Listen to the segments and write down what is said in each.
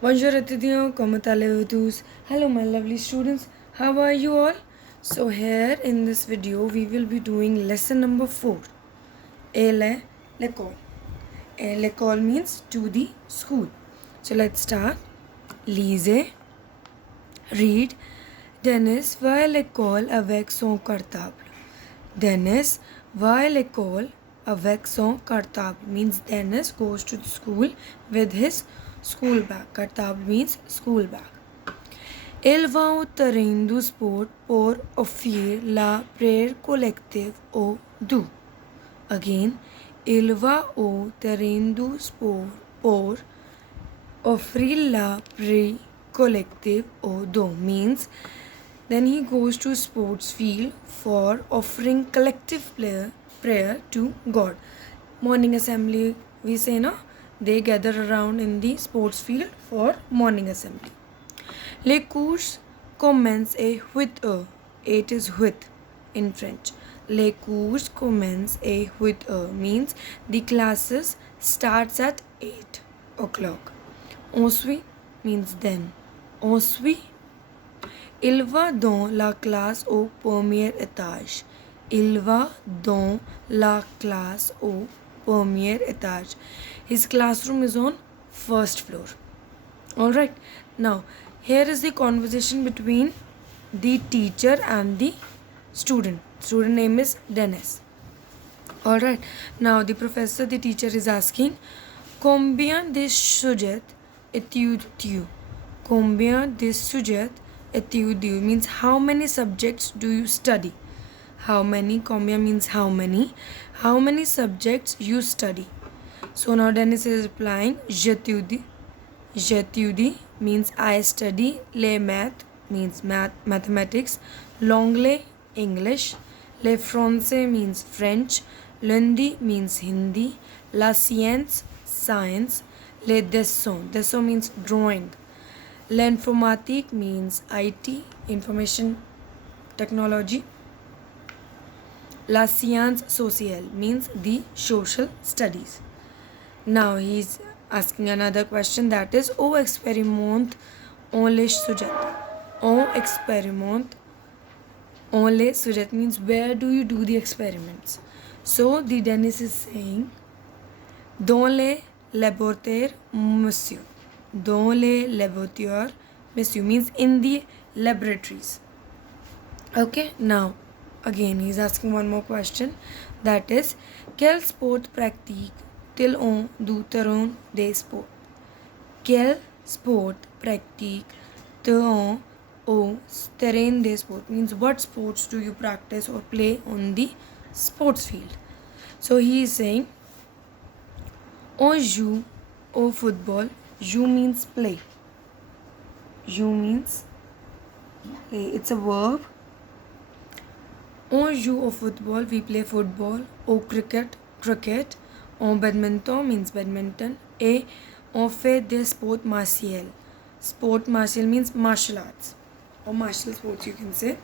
Bonjour étudiants, comment allez-vous tous? Hello my lovely students, how are you all? So here in this video we will be doing lesson number 4. L'école. L'école means to the school. So let's start. Lisez, read. Dennis va à l'école avec son cartable. Dennis va à l'école avec son cartable means Dennis goes to the school with his school bag. Cartable means school bag. Ele va ao terreno do sport por ouvir la prayer collective ou do. Again, ele va ao terreno do sport por ouvir la prayer collective ou do means then he goes to sports field for offering collective prayer to God. Morning assembly, we say no, they gather around in the sports field for morning assembly. Les cours commencent with a. It is with in French. Les cours commencent with a means the classes starts at 8 o'clock. Ensuite means then. Ensuite il va dans la classe au premier étage. Il va dans la classe au premier étage. His classroom is on first floor. Alright. Now, here is the conversation between the teacher and the student. Student name is Dennis. Alright. Now, the professor, the teacher is asking, Combien de sujets étudies-tu? Combien de sujets étudies means how many subjects do you study? How many? Combien means how many. How many subjects you study? So now Dennis is replying, J'étudie. J'étudie means I study. Les maths means mathematics. L'anglais, English. Les français means French. Lundi means Hindi. La science, science. Les dessin means drawing. L'informatique means IT, information technology. La science sociale means the social studies. Now he is asking another question, that is, on expérimente on les sujets. On expérimente on les sujets means where do you do the experiments. So the Dennis is saying, dans les laboratoires, monsieur. Dans les laboratoires, monsieur means in the laboratories. Okay, now again he is asking one more question, that is, quel sport pratique-t-il on du terrain des sports? Quel sport pratique-t-il on au terrain des sports means what sports do you practice or play on the sports field? So he is saying, on joue au football. Joue means play. Joue means play. It's a verb. On joue au football. We play football. Au cricket. Cricket. On badminton means badminton. Et on fait des sports martiaux. Sport martial means martial arts. Or martial sports you can say.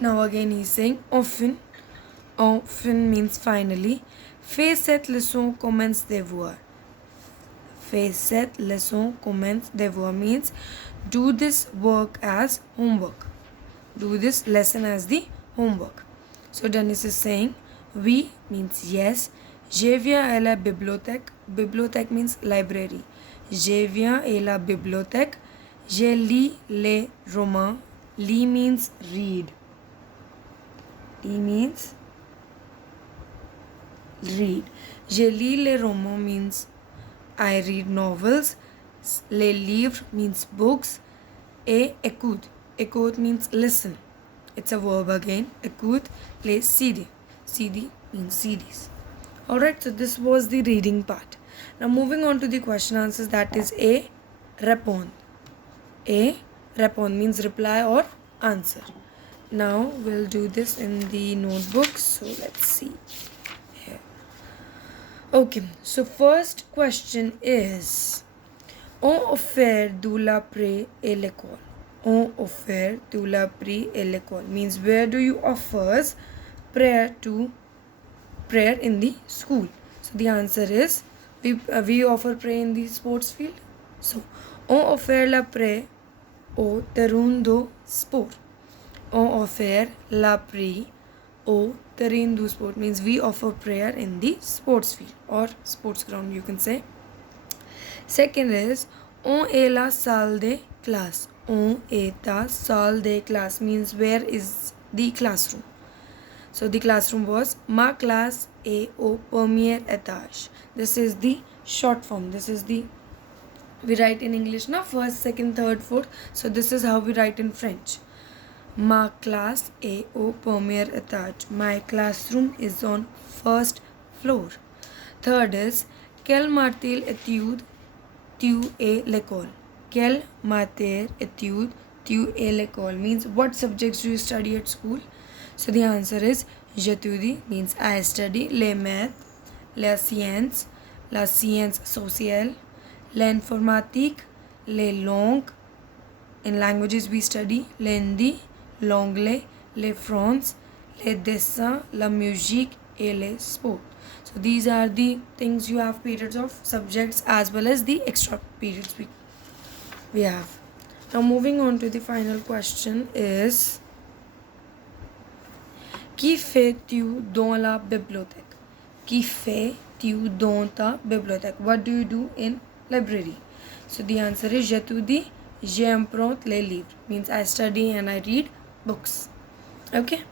Now again he's saying often. Often means finally. Fais cette leçon commence devoir. Fais cette leçon commence devoir means do this work as homework. Do this lesson as the homework. So Dennis is saying oui means yes. Je viens à la bibliothèque. Bibliothèque means library. Je viens à la bibliothèque. Je lis les romans. Lis means read. Lis means read. Je lis les romans means I read novels. Les livres means books. Et écoute. Écoute means listen. It's a verb again. Écoute les CD. CD means CDs. Alright, so this was the reading part. Now moving on to the question answers, that is A. Répondre. A. Répondre means reply or answer. Now we'll do this in the notebook. So let's see. Okay, so first question is, on offert de la pré et l'école. On offert de la pré et l'école means where do you offers prayer in the school. So the answer is we offer prayer in the sports field. So, on offert l'après au terrain de sport. On offert l'après au terrain du sport means we offer prayer in the sports field or sports ground, you can say. Second is on est la salle de classe. On est la salle de classe means where is the classroom. So the classroom was ma classe est au premier étage. This is the short form. This is the we write in English now first, second, third, fourth. So this is how we write in French. Ma classe est au premier étage. My classroom is on first floor. Third is quelle matière étude tu es l'école? Quelle matière étude tu es l'école means what subjects do you study at school? So the answer is j'étudie means I study les maths, la science sociale, l'informatique, les langues. In languages we study l'hindi, l'anglais, les français, les dessins, la musique et les sports. So these are the things you have periods of subjects as well as the extra periods we have. Now moving on to the final question is qui fais-tu dans la bibliothèque? Qui fais-tu dans ta bibliothèque? What do you do in library? So the answer is j'étudie, j'emprunte les livres means I study and I read books. Okay.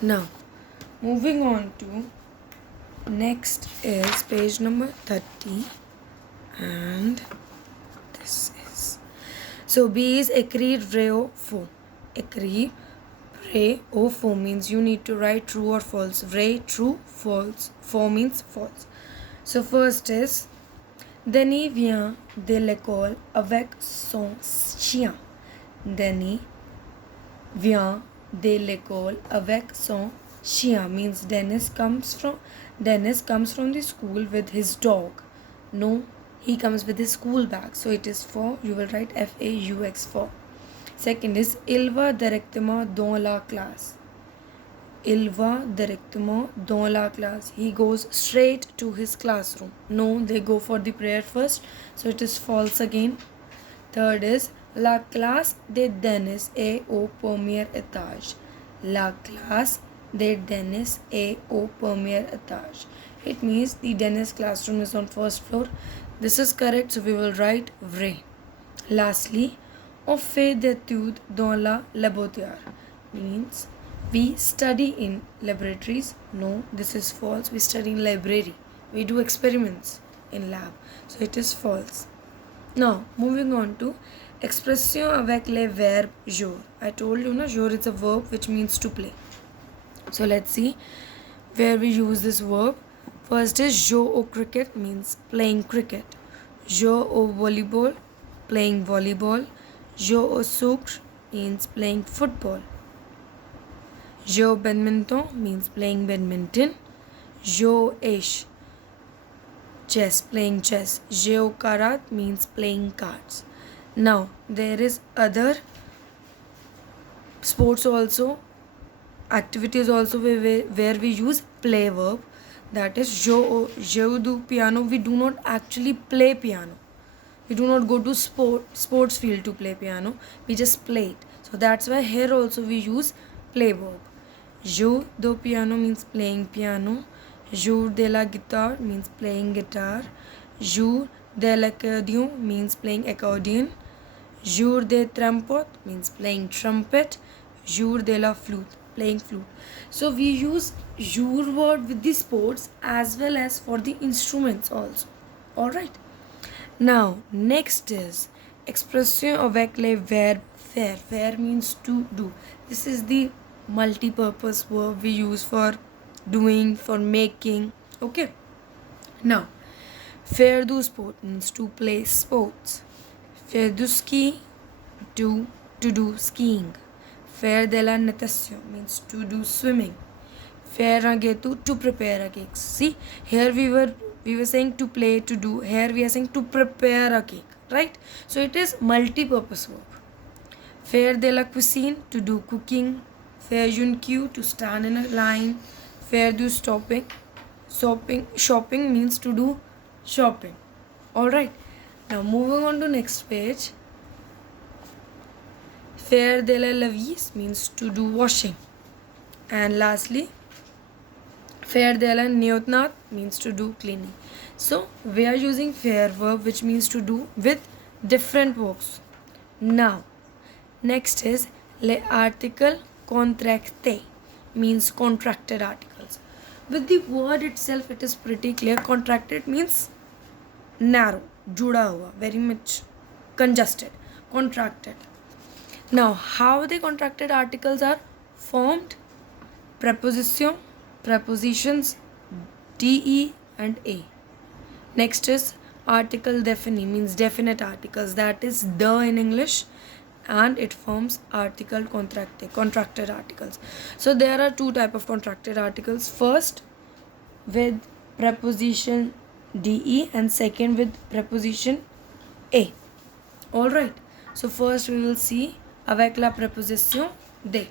Now moving on to next is page number 30 and this is so B is écrire vrai ou faux. Écrire vrai ou faux means you need to write true or false. Vrai, true, false. Faux means false. So first is Denis vient de l'école avec son chien. Denis vient de l'école avec son chien means Dennis comes from the school with his dog. No, he comes with his school bag. So it is for, you will write FAUX for. Second is il va directement dans la classe. Il va directement dans la classe. He goes straight to his classroom. No, they go for the prayer first. So it is false again. Third is la classe de Dennis est au premier étage. La classe de Dennis est au premier étage. It means the Dennis classroom is on first floor. This is correct, so we will write vrai. Lastly, on fait d'études dans la laboratoire means we study in laboratories. No, this is false. We study in library. We do experiments in lab. So it is false. Now, moving on to expression avec les verbes jour. I told you, na, jour is a verb which means to play. So let's see where we use this verb. First is jouer au cricket means playing cricket. Jouer au volleyball, playing volleyball. Jouer au sucre means playing football. Jouer au badminton means playing badminton. Jouer au chess, playing chess. Jouer au cards means playing cards. Now, there is other sports also, activities also where we use play verb. That is jouer du piano. We do not actually play piano. We do not go to sports field to play piano. We just play it. So that's why here also we use play verb. Jouer du piano means playing piano. Jouer de la guitare means playing guitar. Jouer de l'accordion means playing accordion. Jouer de trompette means playing trumpet. Jouer de la flûte, playing flute. So we use jour word with the sports as well as for the instruments also. Alright. Now next is expression avec les verbes faire. Faire means to do. This is the multi-purpose verb we use for doing, for making. Okay. Now faire du sport means to play sports. Faire du ski, to do skiing. Faire de la natation means to do swimming. Faire un gâteau, to prepare a cake. See, here we were saying to play, to do. Here we are saying to prepare a cake, right? So it is multi-purpose verb. Faire de la cuisine, to do cooking. Faire une queue, to stand in a line. Faire du shopping means to do shopping. Alright. Now moving on to next page. Faire de la lavis means to do washing. And lastly, faire de la neotnat means to do cleaning. So we are using faire verb, which means to do with different verbs. Now, next is le article contracté means contracted articles. With the word itself, it is pretty clear. Contracted means narrow, juda hua, very much congested, contracted. Now, how the contracted articles are formed? Prepositions de and a. Next is article défini means definite articles, that is the in English, and it forms article contracted articles. So there are two type of contracted articles. First with preposition de and second with preposition a. All right. So first we will see avec la preposition de.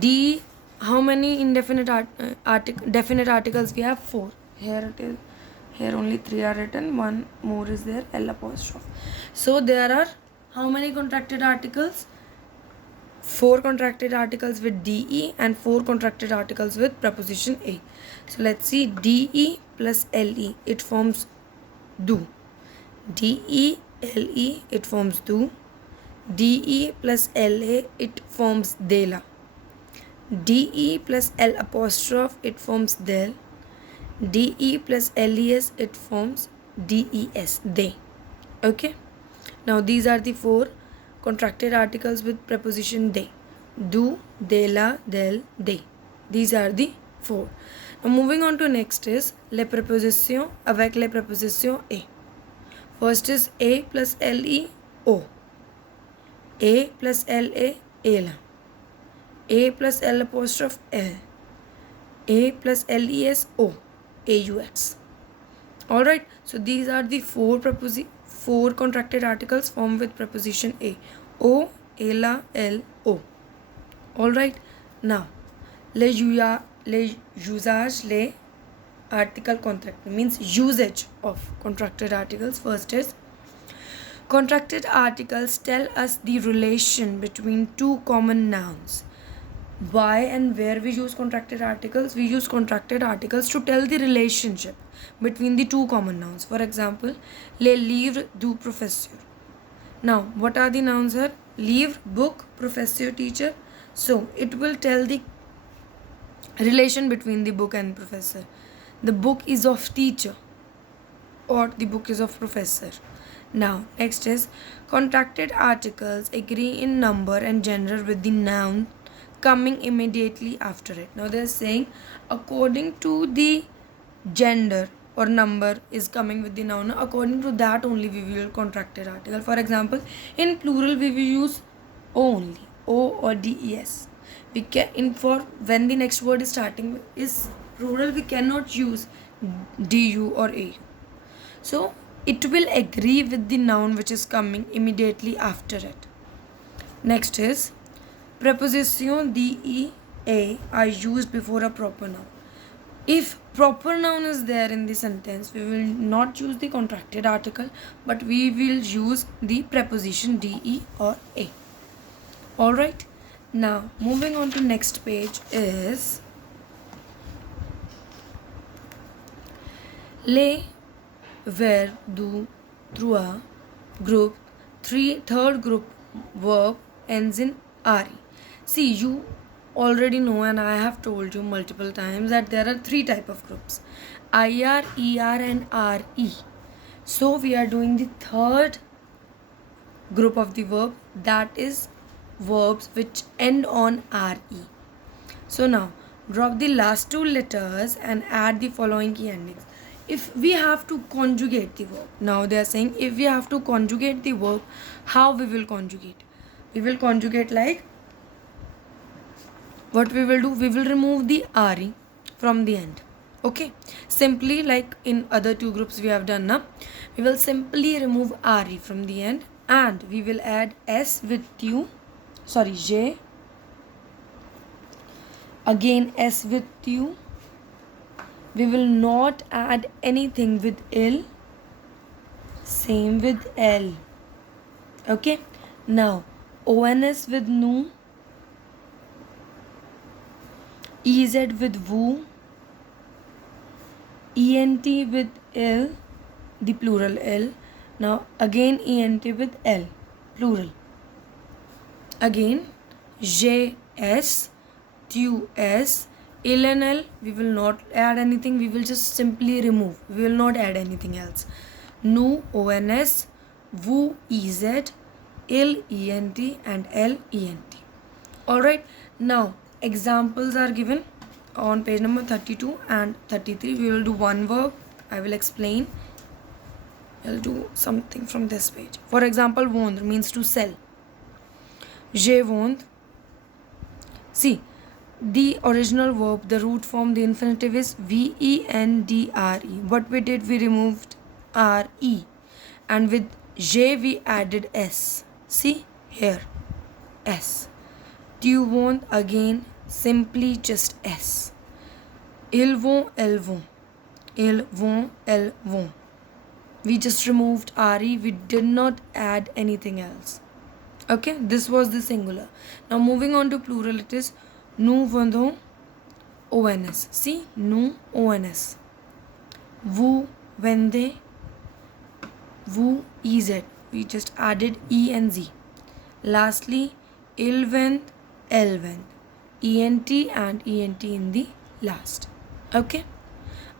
D, how many indefinite definite articles we have? 4. Here it is. Here only 3 are written. One more is there, L apostrophe. So there are how many contracted articles? 4 contracted articles with de and 4 contracted articles with preposition a. So let's see, de plus le, it forms do. De le, it forms do. De plus la, it forms dela. De plus L apostrophe, it forms del. De plus les, it forms des, they. Okay. Now these are the 4 contracted articles with preposition de. Do, dela, del, they. These are the 4. Now moving on to next is les prépositions avec les prépositions a. First is a plus le, o. A plus la, ela. A plus L apostrophe L. A plus les, o. aux. Alright, so these are the 4 contracted articles formed with preposition a. O, ela, l, o. Alright, now usage les article contract means usage of contracted articles. First is contracted articles tell us the relation between two common nouns. Why and where we use contracted articles? We use contracted articles to tell the relationship between the two common nouns. For example, les livres du professeur. Now, what are the nouns here? Livre, book, professeur, teacher. So, it will tell the relation between the book and professor. The book is of teacher or the book is of professor. Now, next is contracted articles agree in number and gender with the noun coming immediately after it. Now they are saying according to the gender or number is coming with the noun, according to that only we will contracted article. For example, in plural we will use o only, o or des. We can for when the next word is starting is plural, we cannot use du or au. So it will agree with the noun which is coming immediately after it. Next is preposition de a are used before a proper noun. If proper noun is there in the sentence, we will not use the contracted article, but we will use the preposition de or a. Alright. Now moving on to next page is les verbe du trois group third group verb ends in re. See, you already know and I have told you multiple times that there are 3 type of groups, IR, ER and RE. So we are doing the third group of the verb, that is verbs which end on RE. So now drop the last 2 letters and add the following key endings. If we have to conjugate the verb, now they are saying if we have to conjugate the verb, how we will conjugate? We will conjugate like, what we will do, we will remove the re from the end. Okay, simply like in other 2 groups we have done now, we will simply remove re from the end and we will add s with j, again s with u. We will not add anything with ill. Same with L. Okay. Now ONS with nu, EZ with woo, ENT with L, the plural L. Now again ENT with L, plural. Again JS, TUS, L and L, we will not add anything, we will just simply remove, we will not add anything else. Nu ONS, woo EZ, L ENT and L ENT. Alright, now examples are given on page number 32 and 33. We will do one verb. I will explain. I'll do something from this page. For example, vendre means to sell. Je vendre. See, the original verb, the root form, the infinitive is VENDRE. What we did, we removed RE. And with je, we added S. See, here, S. Tu vont, again, simply just S. Ils vont, elles vont. Ils vont, elles vont. We just removed RE. We did not add anything else. Okay, this was the singular. Now moving on to plural, it is nous vendons ONS. See, nous ONS. Vous vendez, vous EZ. We just added E and Z. Lastly, ils vendent, elles vendent. ENT and ENT in the last. Okay.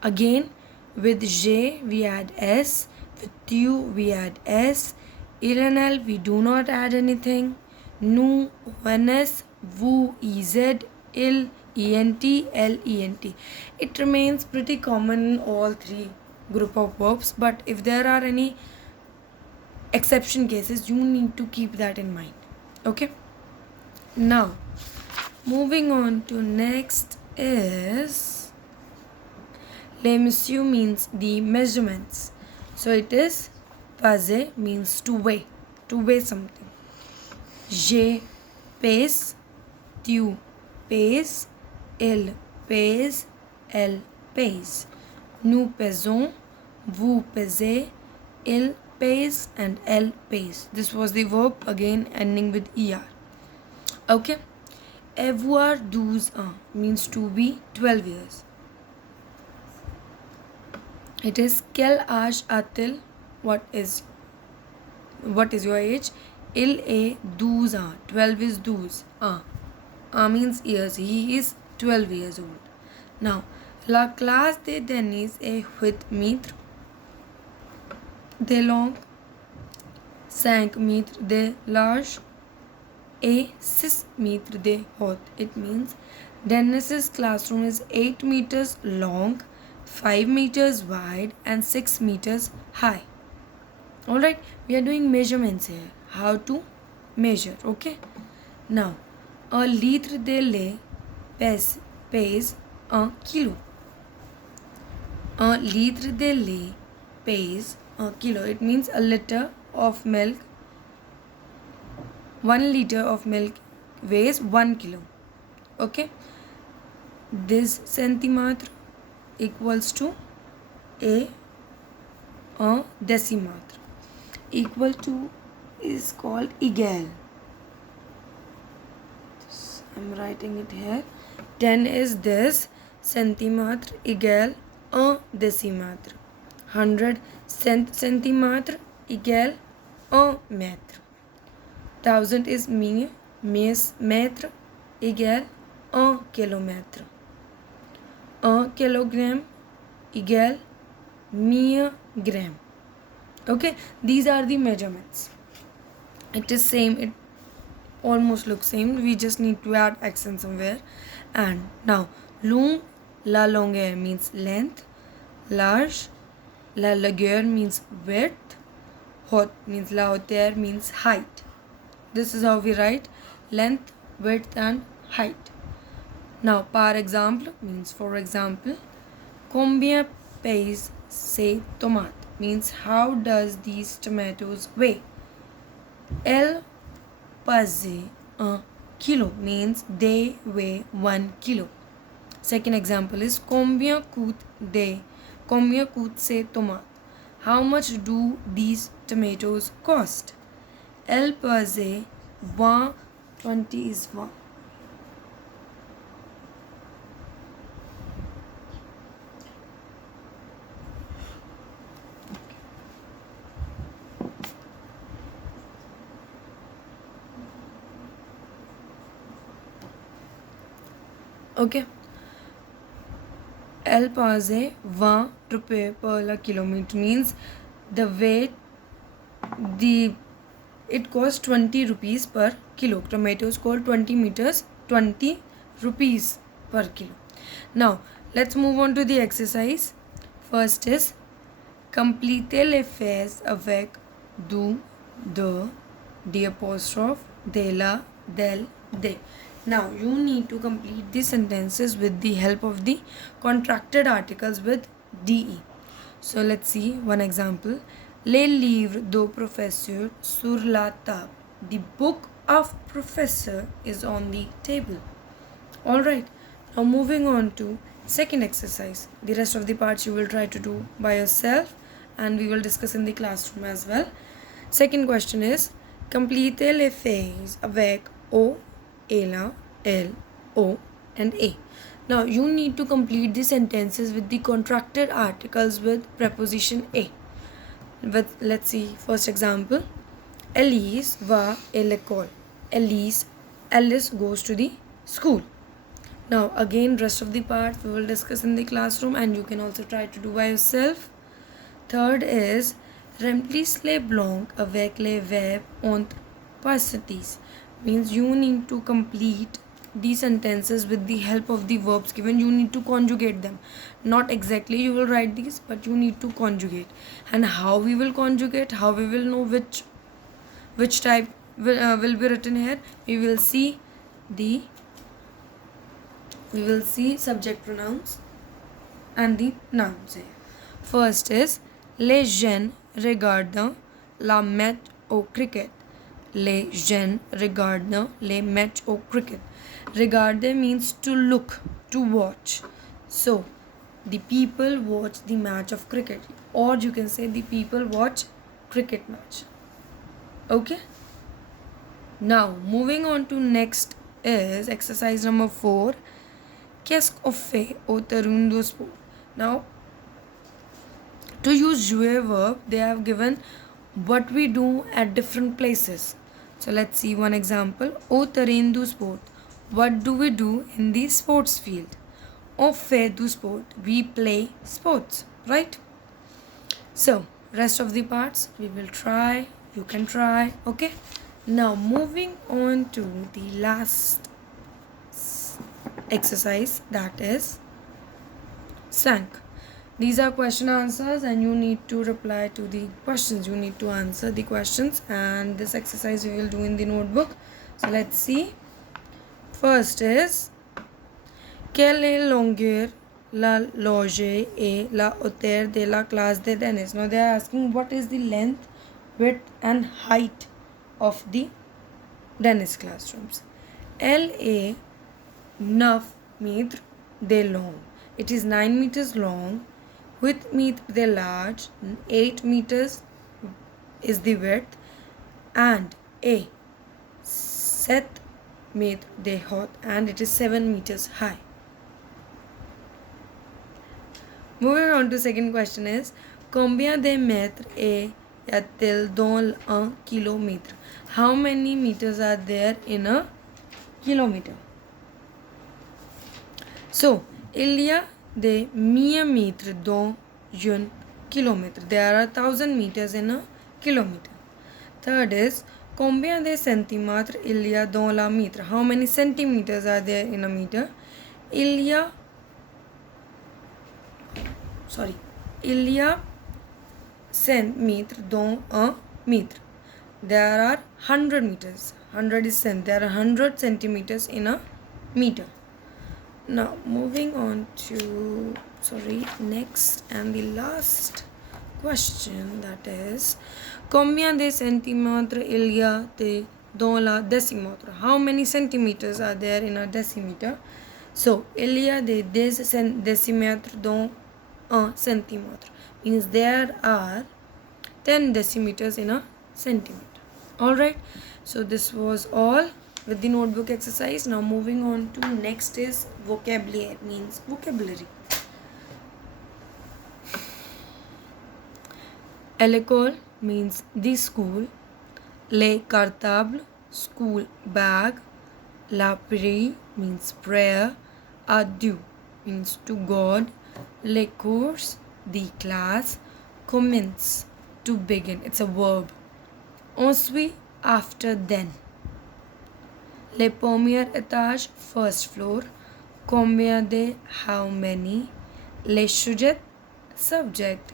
Again, with J we add S. With tu we add S. Il and L we do not add anything. Nous ONS, vous EZ, il ENT, L ENT. It remains pretty common in all three group of verbs, but if there are any exception cases, you need to keep that in mind. Okay. Now moving on to next is les mesures means the measurements. So it is peser means to weigh something. Je pèse, tu pèses, il pèse, elle pèse. Nous pesons, vous pesez, il pèse and elle pèse. This was the verb, again ending with er. Okay. Avoir 12 ans means to be 12 years. It is quel âge a-t-il? What is your age? Il est 12 ans. 12 is 12 ans. Ans means years. He is 12 years old. Now, la classe de Denis est 8 mètres de long, 5 mètres de large et 6 mètres de haut. It means Dennis's classroom is 8 meters long, 5 meters wide and 6 meters high. Alright, we are doing measurements here. How to measure, okay? Now, a litre de lait pèse 1 kilo. A litre de lait pèse 1 kilo. It means a liter of milk. 1 liter of milk weighs 1 kilo. Okay? This centimeter equals to a decimeter. Equal to is called égal. I'm writing it here. 10 is this centimeter égal 1 décimètre. 100 centimeter égal 1 mètre. 1000 is mètre égal 1 kilomètre. 1 kilogram égal 1000 gram. Okay, these are the measurements. It is same, it almost looks same. We just need to add accent somewhere. And now long, la longueur means length, large, la largeur means width, haute means la hauteur means height. This is how we write length, width and height. Now par exemple means for example. Combien pèse ces tomates means how does these tomatoes weigh. Elle pèse 1 kilo means they weigh 1 kilo. Second example is combien coûtent ces tomates. How much do these tomatoes cost? Elle pesait 120 is 1. Okay. Elle pesait 20 rupees per kilometer means the weight it costs 20 rupees per kilo. Tomatoes cost 20 rupees per kilo. Now let's move on to the exercise. First is complétez les phrases avec du, de, the apostrophe, de la, del, de. Now you need to complete the sentences with the help of the contracted articles with de. So let's see one example. Les livres du professeur sur la table. The book of professor is on the table. Alright, now moving on to second exercise. The rest of the parts you will try to do by yourself and we will discuss in the classroom as well. Second question is complétez les phrases avec o, ela, el, o and a. Now you need to complete the sentences with the contracted articles with preposition a. But let's see first example. Alice va à l'école. Alice goes to the school. Now again rest of the parts we will discuss in the classroom and you can also try to do by yourself. Third is remplissez les blancs avec les verbes entre parenthèses. Means you need to complete these sentences with the help of the verbs given. You need to conjugate them. Not exactly you will write these, but you need to conjugate. And how we will conjugate, how we will know which type will be written here. We will see subject pronouns and the nouns here. First is les jeunes regardent la match au cricket. Les jeunes regardent les match au cricket. Regarder means to look, to watch. So the people watch the match of cricket, or you can say the people watch cricket match. Okay. Now moving on to next is exercise number 4. Qu'est-ce qu'on fait au terrain de sport? Now to use jouer verb they have given what we do at different places. So let's see one example. Au terrain du sport. What do we do in the sports field? On fait du sport. We play sports, right? So rest of the parts we will try. You can try. Okay. Now moving on to the last exercise, that is sank. These are question answers and you need to reply to the questions. You need to answer the questions and this exercise we will do in the notebook. So let's see. First is quelle est longueur la loge et la hauteur de la classe de tennis. Now they are asking what is the length, width and height of the tennis classrooms. Elle est 9 mètres de long. It is 9 meters long. Width metre de large. 8 meters is the width. And a 7 mètres de haut. And it is 7 meters high. Moving on to second question is combien de mètres y a-t-il dans un kilomètre? How many meters are there in a kilometer? So, il y a des 1000 mètres dans un kilomètre. There are 1000 meters in a kilometer. Third is, combien de centimètres il y a dans la mètre? How many centimeters are there in a meter? Il y a 100 mètres dans un mètre. There are 100 meters. 100 is cent. There are 100 centimeters in a meter. Now moving on to next and the last question, that is combien de centimètres il y a dans la décimètre? How many centimeters are there in a decimeter? So il y a des décimètres dans un centimètre. Means there are 10 decimeters in a centimeter. Alright, so this was all with the notebook exercise. Now moving on to next is vocabulary, means vocabulary. L'école means the school. Le cartable, school bag. La prière means prayer. Adieu means to God. Les cours, the class. Commence, to begin, it's a verb. Ensuite, after, then. Le premier étage, first floor. Combien de, how many. Le sujet, subject.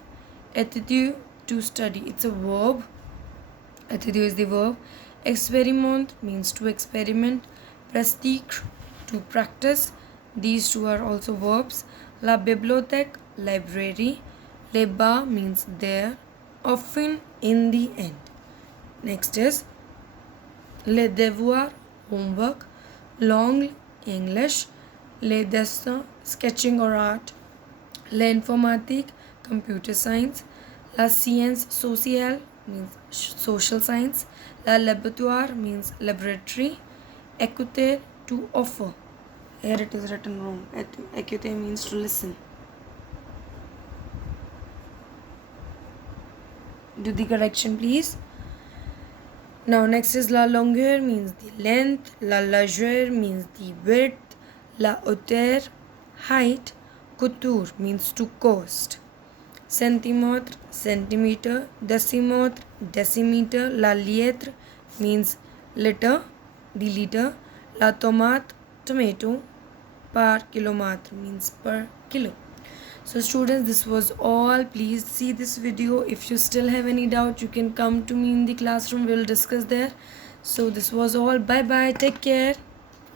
Attitude, to study, it's a verb. Attitude is the verb. Experiment means to experiment. Pratique, to practice. These two are also verbs. La bibliothèque, library. Le bas means there. Often, in the end. Next is le devoir, homework. Langue, English. Le dessin, sketching or art. L'informatique, computer science. La science sociale means social science. La laboratoire means laboratory. Écouter, to offer. Here it is written wrong. Écouter means to listen. Do the correction, please. Now next is la longueur means the length. La largeur means the width. La hauteur, height. Couture means to cost. Centimètre, centimeter. Decimètre, decimeter. La litre means liter, the liter. La tomate, tomato. Per kilomètre means per kilo. So students, this was all. Please see this video. If you still have any doubt, you can come to me in the classroom. We'll discuss there. So this was all. Bye bye. Take care.